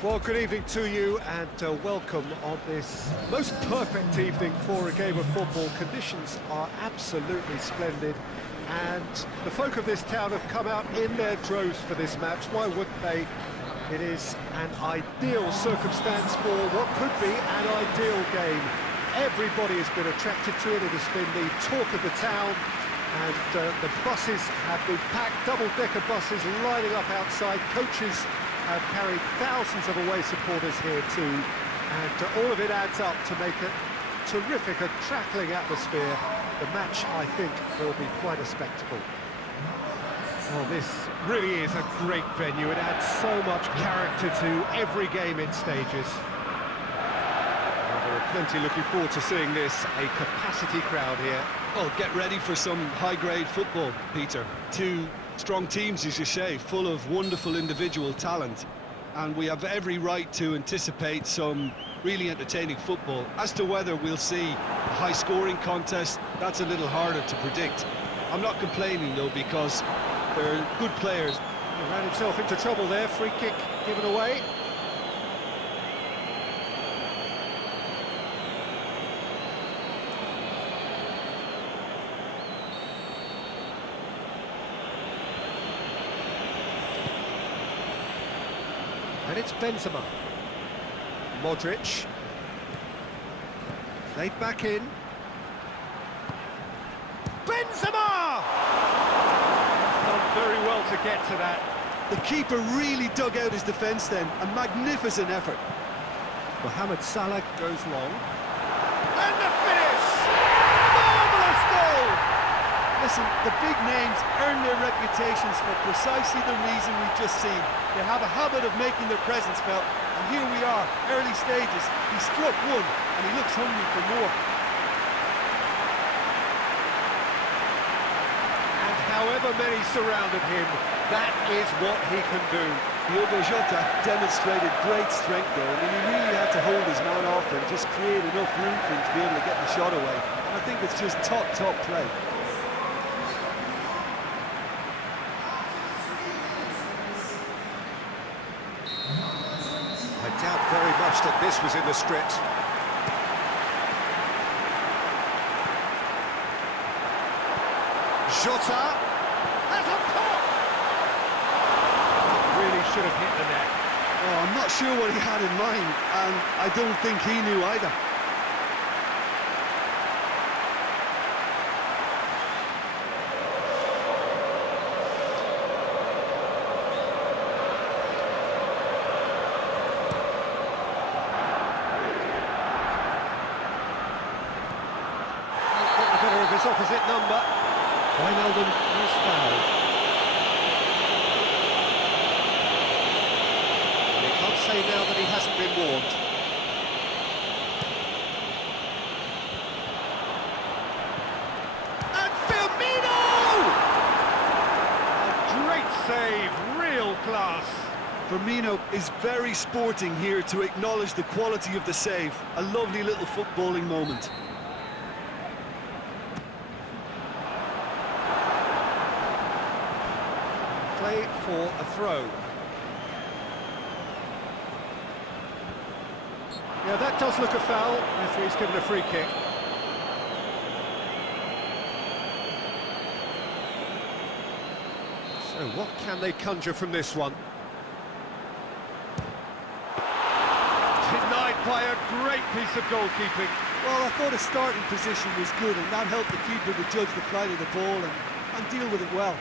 Well, good evening to you and welcome on this most perfect evening for a game of football. Conditions are absolutely splendid and the folk of this town have come out in their droves for this match. Why wouldn't they? It is an ideal circumstance for what could be an ideal game. Everybody has been attracted to it. It has been the talk of the town, and the buses have been packed, double-decker buses lining up outside. Coaches have carried thousands of away supporters here too, and all of it adds up to make a terrific, a crackling atmosphere. The match, I think, will be quite a spectacle. Well, this really is a great venue. It adds so much character to every game it stages. Well, there are plenty looking forward to seeing this, a capacity crowd here. Well, get ready for some high-grade football, Peter. Two strong teams, as you say, full of wonderful individual talent. And we have every right to anticipate some really entertaining football. As to whether we'll see a high-scoring contest, that's a little harder to predict. I'm not complaining, though, because they're good players. He ran himself into trouble there, free kick given away. And it's Benzema. Modric. Played back in. Benzema! Done very well to get to that. The keeper really dug out his defence then. A magnificent effort. Mohamed Salah goes long. And the finish! Marvellous goal! Listen, the big names earn their reputations for precisely the reason we've just seen. They have a habit of making their presence felt, and here we are, early stages. He struck one, and he looks hungry for more. And however many surrounded him, that is what he can do. Diogo Jota demonstrated great strength there. I mean, he really had to hold his man off and just create enough room for him to be able to get the shot away. And I think it's just top play. I doubt very much that this was in the script. Jota has a pop! Really should have hit the net. Oh, I'm not sure what he had in mind, and I don't think he knew either. His opposite number. Wijnaldum is fouled. And he can't say now that he hasn't been warned. And Firmino! A great save, real class. Firmino is very sporting here to acknowledge the quality of the save. A lovely little footballing moment. Play for a throw. Yeah, that does look a foul. Referee's given a free kick. So what can they conjure from this one? Denied by a great piece of goalkeeping. Well, I thought his starting position was good, and that helped the keeper to judge the flight of the ball and deal with it well.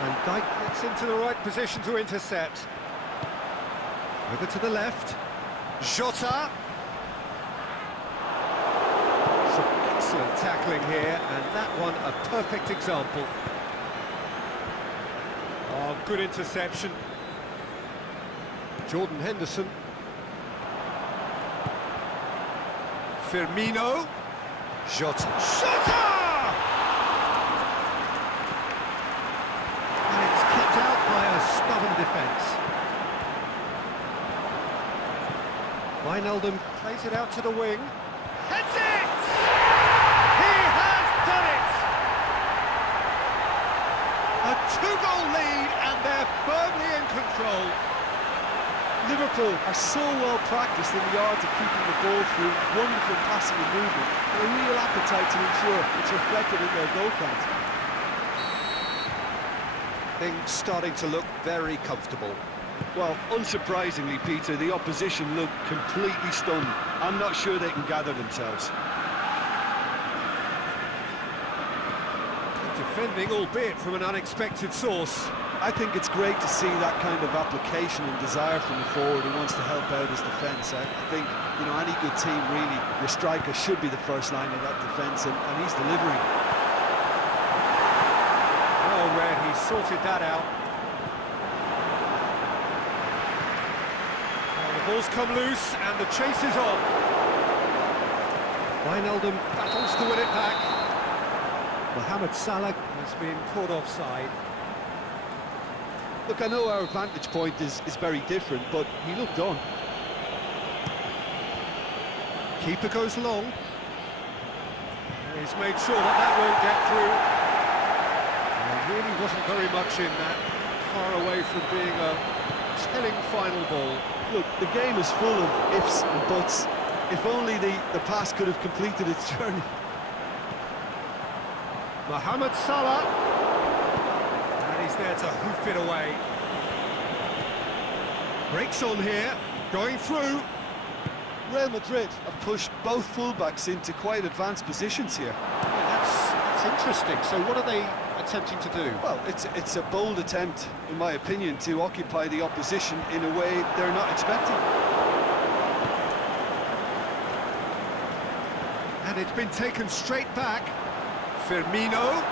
And Dyke gets into the right position to intercept. Over to the left. Jota. Some excellent tackling here, and that one a perfect example. Oh, good interception. Jordan Henderson. Firmino. Jota. Jota! Stubborn defence. Wijnaldum plays it out to the wing. Heads it! He has done it! A two-goal lead and they're firmly in control. Liverpool are so well practiced in the arts of keeping the ball through wonderful passing and movement, and a real appetite to ensure it's reflected in their goal count. Things starting to look very comfortable. Well, unsurprisingly, Peter, the opposition look completely stunned. I'm not sure they can gather themselves. Defending, albeit from an unexpected source. I think it's great to see that kind of application and desire from the forward who wants to help out his defence. I think, you know, any good team, really, your striker should be the first line of that defence, and he's delivering. Well read, he sorted that out. Well, the ball's come loose, and the chase is on. Wijnaldum battles to win it back. Mohamed Salah has been caught offside. Look, I know our vantage point is very different, but he looked on. Keeper goes long. He's made sure that won't get through. There really wasn't very much in that, far away from being a telling final ball. Look, the game is full of ifs and buts. If only the pass could have completed its journey. Mohamed Salah. And he's there to hoof it away. Breaks on here, going through. Real Madrid have pushed both fullbacks into quite advanced positions here. Yeah, that's interesting. So what are they attempting to do? Well, it's a bold attempt, in my opinion, to occupy the opposition in a way they're not expecting. And it's been taken straight back. Firmino.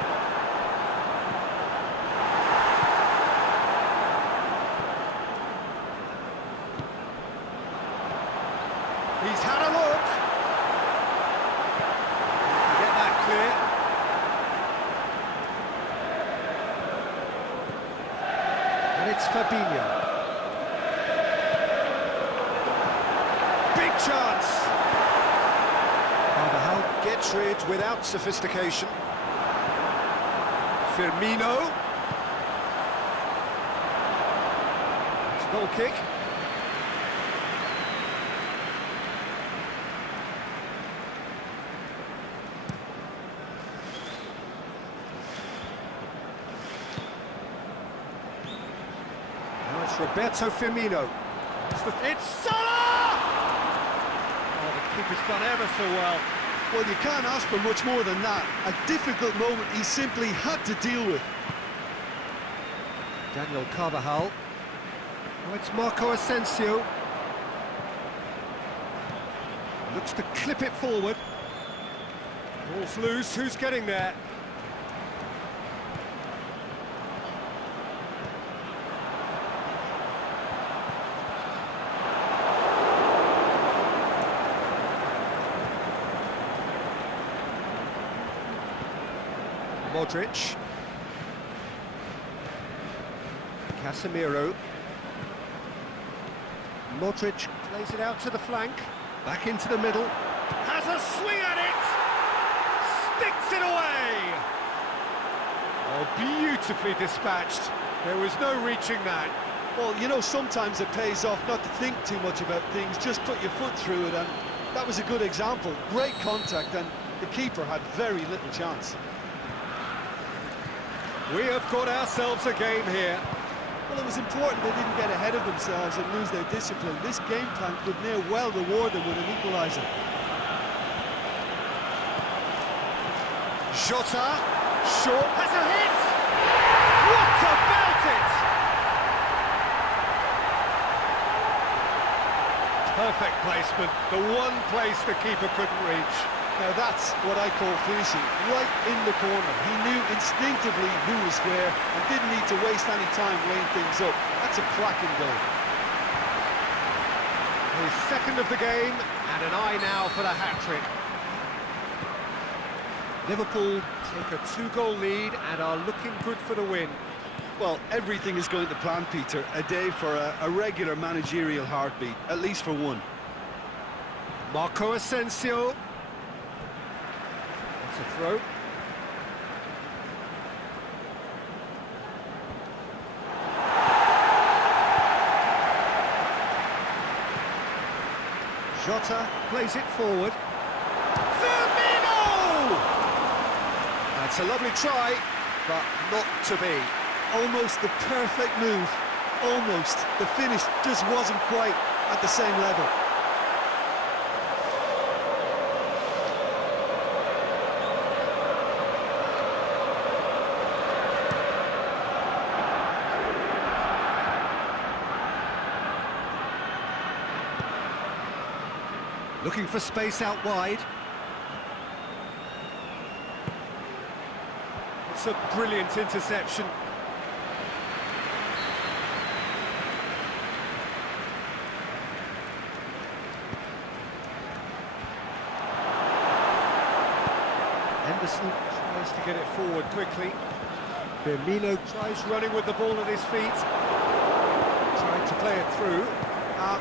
He's had a look. Get that clear. And it's Fabinho. Big chance. Carvajal gets rid without sophistication. Firmino. It's a goal kick. Now it's Roberto Firmino. It's Salah! Oh, the keeper's done ever so well. Well, you can't ask for much more than that. A difficult moment he simply had to deal with. Daniel Carvajal. Oh, it's Marco Asensio. Looks to clip it forward. Ball's loose, who's getting there? Modric. Casemiro. Modric plays it out to the flank. Back into the middle. Has a swing at it! Sticks it away! Oh, beautifully dispatched. There was no reaching that. Well, you know, sometimes it pays off not to think too much about things, just put your foot through it, and that was a good example. Great contact, and the keeper had very little chance. We have got ourselves a game here. Well, it was important they didn't get ahead of themselves and lose their discipline. This game plan could near well reward them with an equaliser. Jota, short, has a hit! What about it? Perfect placement, the one place the keeper couldn't reach. Now that's what I call finishing, right in the corner. He knew instinctively who was where and didn't need to waste any time weighing things up. That's a cracking goal. His second of the game, and an eye now for the hat-trick. Liverpool take a 2-goal lead and are looking good for the win. Well, everything is going to plan, Peter. A day for a regular managerial heartbeat, at least for one. Marco Asensio. That's a throw. Jota plays it forward. Firmino! That's a lovely try, but not to be. Almost the perfect move. Almost. The finish just wasn't quite at the same level. Looking for space out wide. It's a brilliant interception. Henderson tries to get it forward quickly. Firmino tries running with the ball at his feet. Trying to play it through.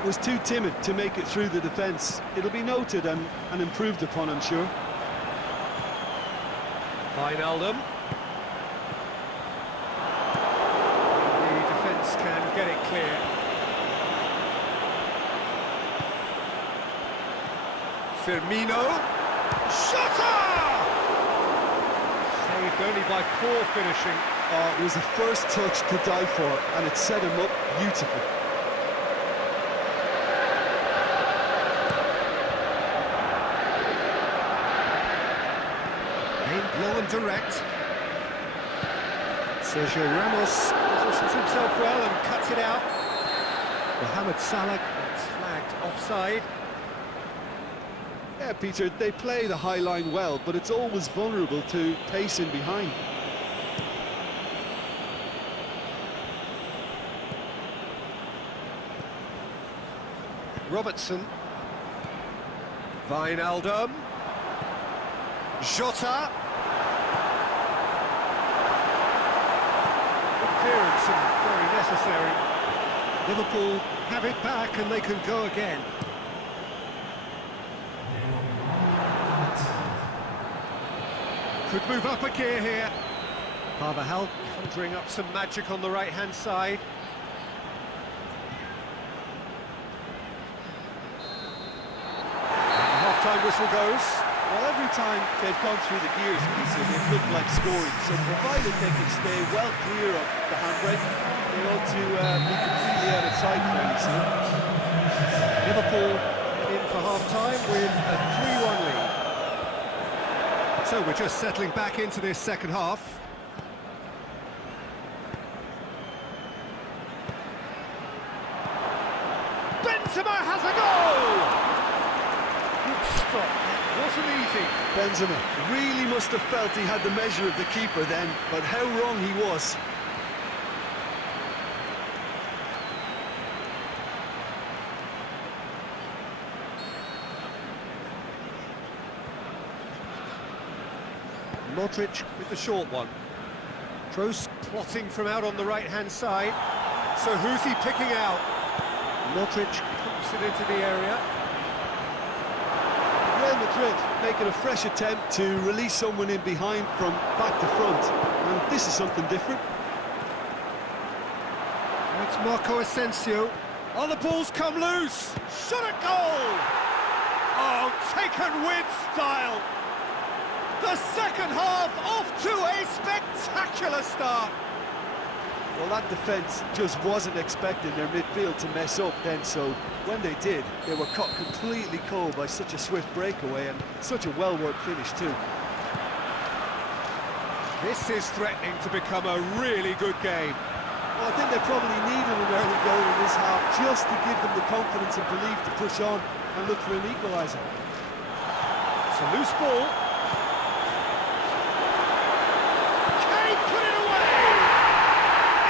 Was too timid to make it through the defence. It'll be noted and improved upon, I'm sure. Wijnaldum. The defence can get it clear. Firmino. Shota! Saved only by poor finishing. It was the first touch to die for, and it set him up beautifully. Low and direct. Sergio Ramos positions himself well and cuts it out. Mohamed Salah gets flagged offside. Yeah, Peter, they play the high line well, but it's always vulnerable to pace in behind. Robertson. Wijnaldum. Jota. Clearance and very necessary. Liverpool have it back and they can go again. Could move up a gear here. Carvajal conjuring up some magic on the right-hand side. And the half-time whistle goes. Well, every time they've gone through the gears, Peter, they've looked like scoring. So provided they can stay well clear of the handbrake, they ought to be completely out of sight fairly soon. Liverpool in for half-time with a 3-1 lead. So we're just settling back into this second half. Benzema has a goal! Good stop. Wasn't easy. Benzema really must have felt he had the measure of the keeper then, but how wrong he was. Modric with the short one. Kroos plotting from out on the right-hand side. So who's he picking out? Modric pumps it into the area. Real Madrid making a fresh attempt to release someone in behind from back to front, and this is something different. That's Marco Asensio. Oh, the ball's come loose! Shot a goal! Oh, taken with style! The second half off to a spectacular start! Well, that defence just wasn't expecting their midfield to mess up then, so when they did, they were caught completely cold by such a swift breakaway and such a well-worked finish too. This is threatening to become a really good game. Well, I think they probably needed an early goal in this half just to give them the confidence and belief to push on and look for an equaliser. It's a loose ball. Can he put it away?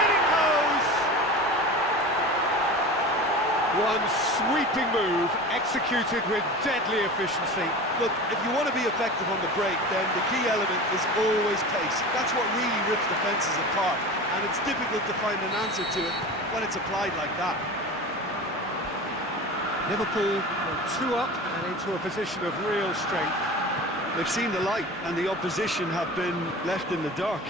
In it goes! One sweeping move, executed with deadly efficiency. Look, if you want to be effective on the break, then the key element is always pace. That's what really rips defences apart, and it's difficult to find an answer to it when it's applied like that. Liverpool are 2 up and into a position of real strength. They've seen the light, and the opposition have been left in the dark.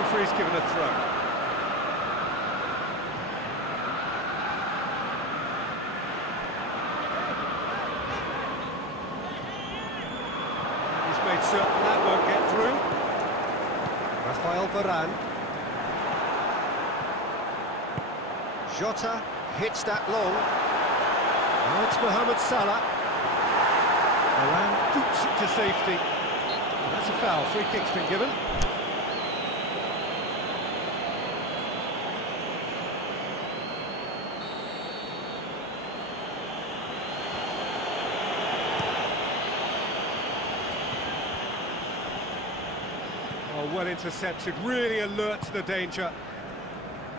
Referee's given a throw. certain that won't get through. Rafael Varane. Jota hits that long. Now it's Mohamed Salah. Varane boots it to safety. And that's a foul. Free kick's been given. Oh, well intercepted, really alert to the danger.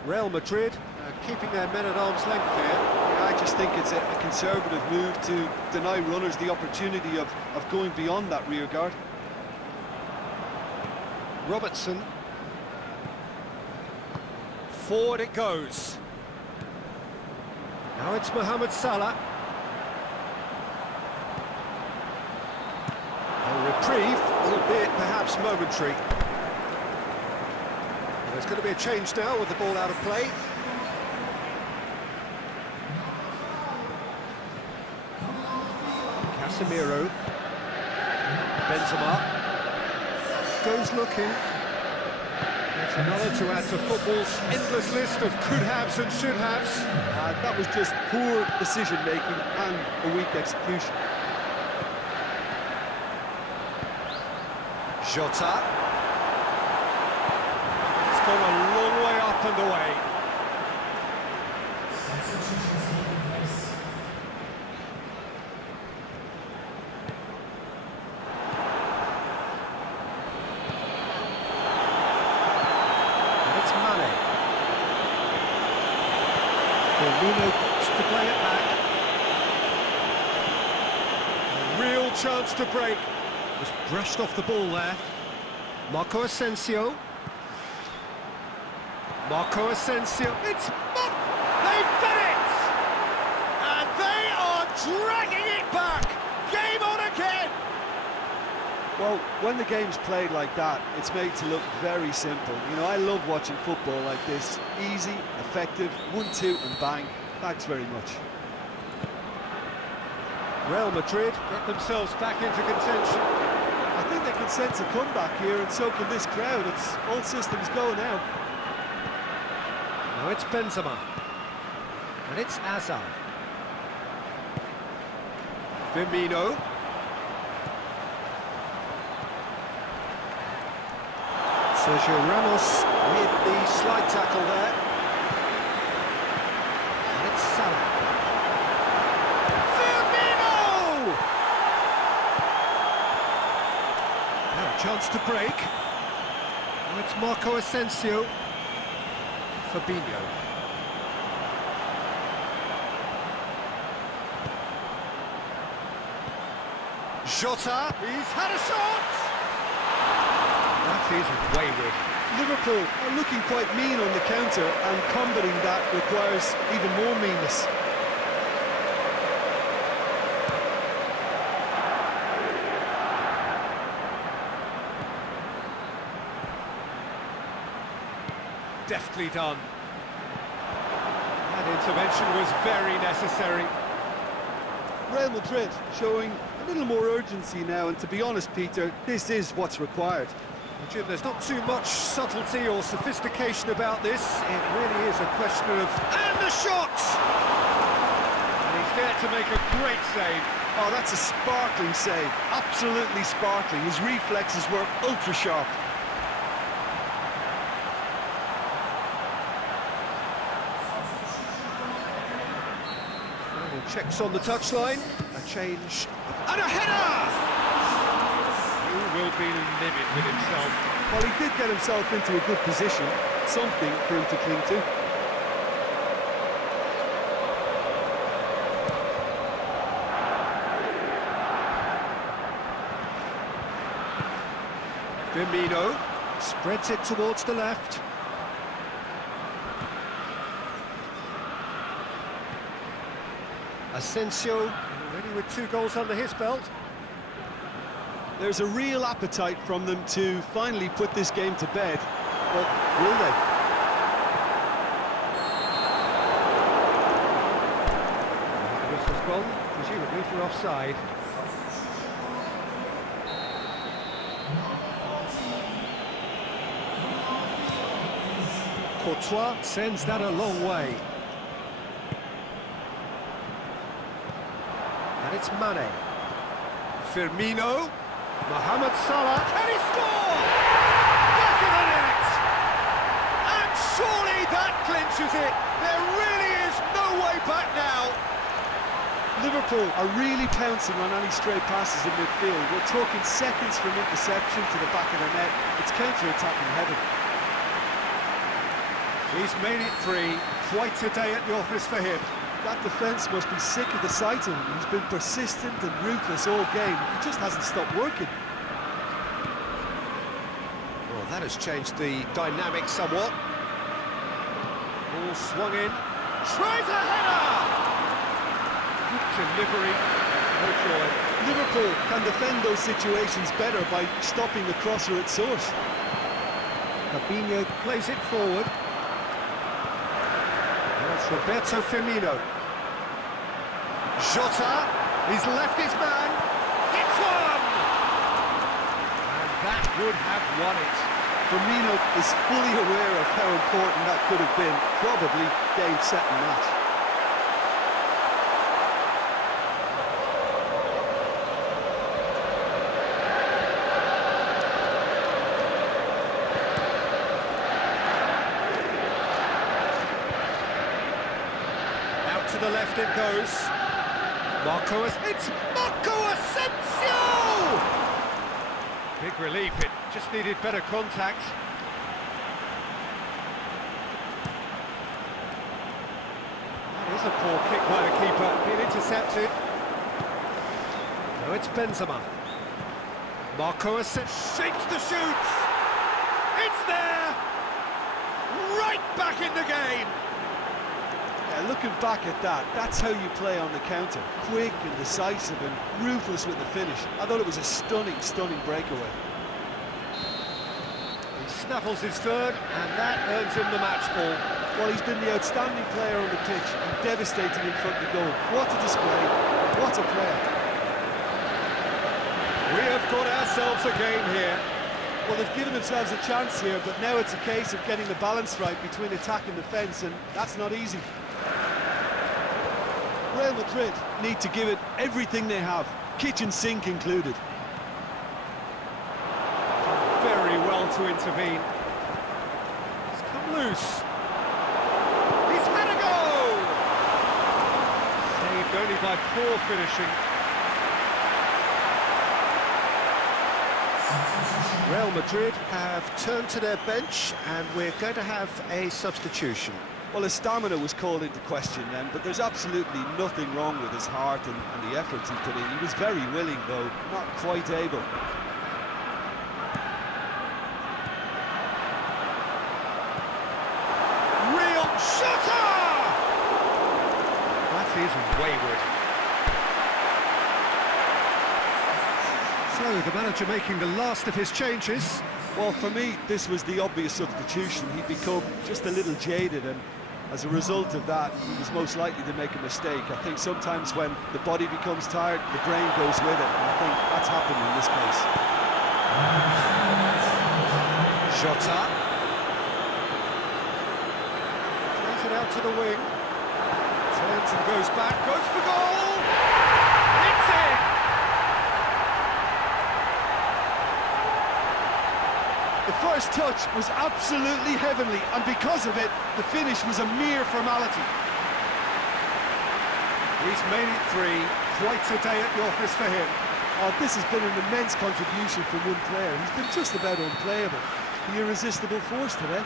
Real Madrid keeping their men at arm's length here. Yeah, I just think it's a conservative move to deny runners the opportunity of going beyond that rear guard. Robertson. Forward it goes. Now it's Mohamed Salah. A reprieve, albeit perhaps momentary. There's going to be a change now with the ball out of play. Casemiro. Benzema. Goes looking. That's another to add to football's endless list of could-haves and should-haves. That was just poor decision-making and a weak execution. Jota. It's gone a long way up and away. And it's Mane. Firmino to play it back. A real chance to break. Was brushed off the ball there. Marco Asensio. Marco Asensio. It's they've done it! And they are dragging it back! Game on again! Well, when the game's played like that, it's made to look very simple. You know, I love watching football like this. Easy, effective, 1-2 and bang. Thanks very much. Real Madrid get themselves back into contention. I think they can sense a comeback here, and so can this crowd. It's all systems go now. Now it's Benzema. And it's Hazard. Firmino. Sergio Ramos with the slide tackle there. And it's Salah. Firmino! Now a chance to break. Now it's Marco Asensio. Fabinho. Jota, he's had a shot! That is wayward. Liverpool are looking quite mean on the counter, and combating that requires even more meanness. Deftly done. That intervention was very necessary. Real Madrid showing a little more urgency now, and to be honest, Peter, this is what's required. Jim, there's not too much subtlety or sophistication about this. It really is a question of... And the shot! And he's there to make a great save. Oh, that's a sparkling save. Absolutely sparkling. His reflexes were ultra-sharp. Final checks on the touchline. A change. And a header! He will be livid with himself. Well, he did get himself into a good position. Something for him to cling to. Firmino spreads it towards the left. Asensio, already with 2 goals under his belt. There's a real appetite from them to finally put this game to bed, but will they? The whistle's gone, presumably for offside. Courtois sends that a long way. And it's Mane. Firmino. Mohamed Salah. Can he score? Back of the net! And surely that clinches it. There really is no way back now. Liverpool are really pouncing on any stray passes in midfield. We're talking seconds from interception to the back of the net. It's counter-attacking heaven. He's made it free. Quite a day at the office for him. That defence must be sick of the sight of him. He's been persistent and ruthless all game. He just hasn't stopped working. Well, that has changed the dynamic somewhat. Ball swung in. Tries a header! Good delivery. No joy. Liverpool can defend those situations better by stopping the crosser at source. Fabinho plays it forward. That's Roberto Firmino. Jota, he's left his man. Hits one! And that would have won it. Firmino is fully aware of how important that could have been. Probably game, set and match. To the left it goes. It's Marco Asensio! Big relief, it just needed better contact. That is a poor kick by the keeper, being intercepted. No, it's Benzema. Marco Asensio shapes the shoot! It's there! Right back in the game! Looking back at that, that's how you play on the counter. Quick and decisive and ruthless with the finish. I thought it was a stunning, stunning breakaway. He snaffles his third, and that earns him the match ball. Well, he's been the outstanding player on the pitch and devastating in front of the goal. What a display, what a player. We have got ourselves a game here. Well, they've given themselves a chance here, but now it's a case of getting the balance right between attack and defence, and that's not easy. Real Madrid need to give it everything they have, kitchen sink included. Very well to intervene. It's come loose. He's had a go! Saved only by poor finishing. Real Madrid have turned to their bench, and we're going to have a substitution. Well, his stamina was called into question then, but there's absolutely nothing wrong with his heart and the efforts he put in. He was very willing, though, not quite able. Real Jota! That is wayward. So, the manager making the last of his changes. Well, for me, this was the obvious substitution. He'd become just a little jaded, and as a result of that, he was most likely to make a mistake. I think sometimes when the body becomes tired, the brain goes with it, and I think that's happened in this case. Jota. Plays it out to the wing. Turns and goes back, goes for goal! It's in! The first touch was absolutely heavenly, and because of it, the finish was a mere formality. He's made it free. Quite a day at the office for him. Oh, this has been an immense contribution from one player. He's been just about unplayable. The irresistible force today.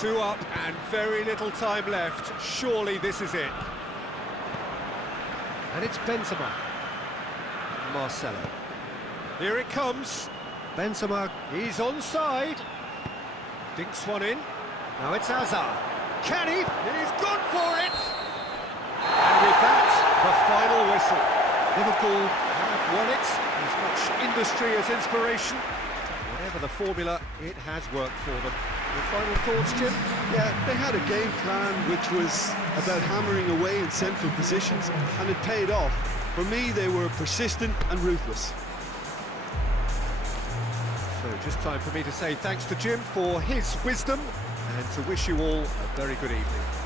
2 up and very little time left. Surely this is it. And it's Benzema. Marcelo. Here it comes. Benzema, he's onside. Dinks one in. Now it's Hazard. Can he? He's gone for it! And with that, the final whistle. Liverpool have won it. As much industry as inspiration. Whatever the formula, it has worked for them. Your final thoughts, Jim? Yeah, they had a game plan which was about hammering away in central positions, and it paid off. For me, they were persistent and ruthless. So just time for me to say thanks to Jim for his wisdom and to wish you all a very good evening.